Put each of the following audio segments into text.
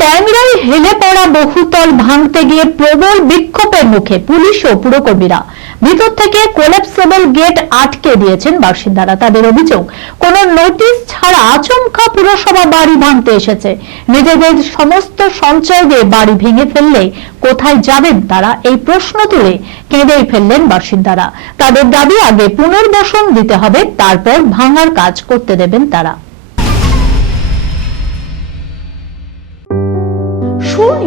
ট্যাংরায় হেলে পড়া বহুতল ভাঙতে গিয়ে প্রবল বিক্ষোভের মুখে পুলিশ ও পুরকর্মীরা। ভিতর থেকে কোলাপসেবল গেট আটকে দিয়েছেন বাসিন্দারা। তাদের অভিযোগ, কোন নোটিশ ছাড়া আচমকা পুরসভা বাড়ি ভাঙতে এসেছে। নিজেদের সমস্ত সঞ্চয় দিয়ে বাড়ি ভেঙে ফেললে কোথায় যাবেন তারা এই প্রশ্ন তুলে কেঁদেই ফেললেন বাসিন্দারা। তাদের দাবি, আগে পুনর্বাসন দিতে হবে, তারপর ভাঙার কাজ করতে দেবেন তারা।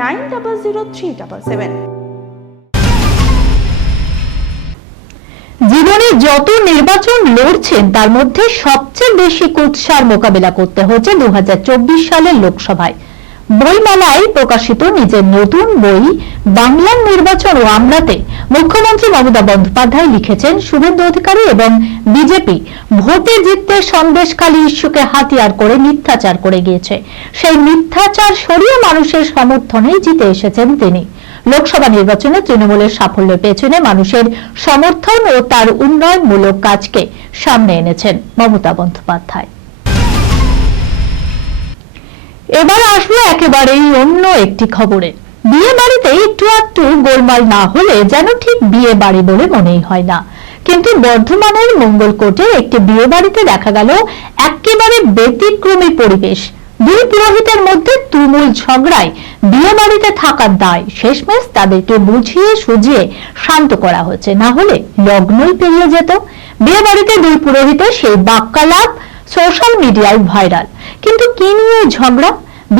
nine double zero three double seven জীবনে যত নির্বাচন লড়ছেন, তার মধ্যে সবচেয়ে বেশি কুৎসার মোকাবেলা করতে হয়েছে দু হাজার চব্বিশ সালের লোকসভায়। বইমেলায় প্রকাশিত নিজের নতুন বই বাংলার নির্বাচন ও আমলাতে মুখ্যমন্ত্রী মমতা বন্দ্যোপাধ্যায় লিখেছেন শুভেন্দু অধিকারী এবং বিজেপি ভোটে জিততে সন্দেশখালী ইস্যুকে হাতিয়ার করে মিথ্যাচার করে গিয়েছে। সেই মিথ্যাচার সরিয়ে মানুষের সমর্থনেই জিতে এসেছেন তিনি। লোকসভা নির্বাচনে তৃণমূলের সাফল্যের পেছনে মানুষের সমর্থন ও তার উন্নয়নমূলক কাজকে সামনে এনেছেন মমতা বন্দ্যোপাধ্যায়। এবার আসব একেবারেই অন্য একটি খবরে। বিয়ে বাড়িতে একটু একটু গোলমাল না হলে যেন ঠিক বিয়ে বাড়ি বলে মনেই হয় না। কিন্তু বর্ধমানের মঙ্গলকোটে একটি বিয়ে বাড়িতে দেখা গেল একেবারে ব্যতিক্রমী পরিবেশ। দুই পুরোহিতের মধ্যে তুমুল ঝগড়ায় বিয়ে বাড়িতে থাকার দায় শেষমেশ তাদেরকে বুঝিয়ে সুঝিয়ে শান্ত করা হচ্ছে না হলে লগ্নই পেরিয়ে যেত। বিয়ে বাড়িতে দুই পুরোহিতের সেই বাক্যালাপ সোশ্যাল মিডিয়ায় ভাইরাল কিন্তু কি নিয়ে ঝগড়া?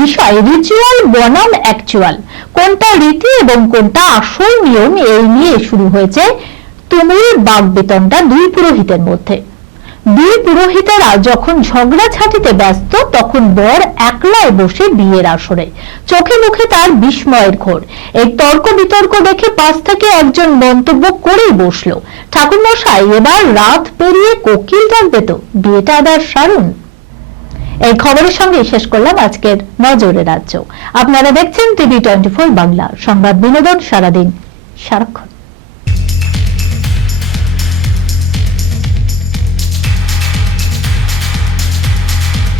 বিষয় রিচুয়াল বনাম অ্যাকচুয়াল কোনটা রীতি এবং কোনটা আসল নিয়ম এই নিয়ে শুরু হয়েছে তুমুল বাগবেতনটা দুই পুরোহিতের মধ্যে। দুই পুরোহিতেরা যখন ঝগড়া ছাটিতে ব্যস্ত, তখন বর একলায় বসে বিয়ের আসরে। চোখে মুখে তার বিস্ময়ের ঘোর। এই তর্ক বিতর্ক দেখে পাশ থেকে একজন মন্তব্য করেই বসল। ঠাকুরমশাই, এবার রাত পেরিয়ে কোকিল ডাকবে তো বিয়েটা আবার সারুন? এই খবরের সঙ্গে শেষ করলাম আজকের নজরে রাজ্য। আপনারা দেখছেন টিভি টোয়েন্টি বাংলা। সংবাদ বিনোদন সারাদিন সারাক্ষণ।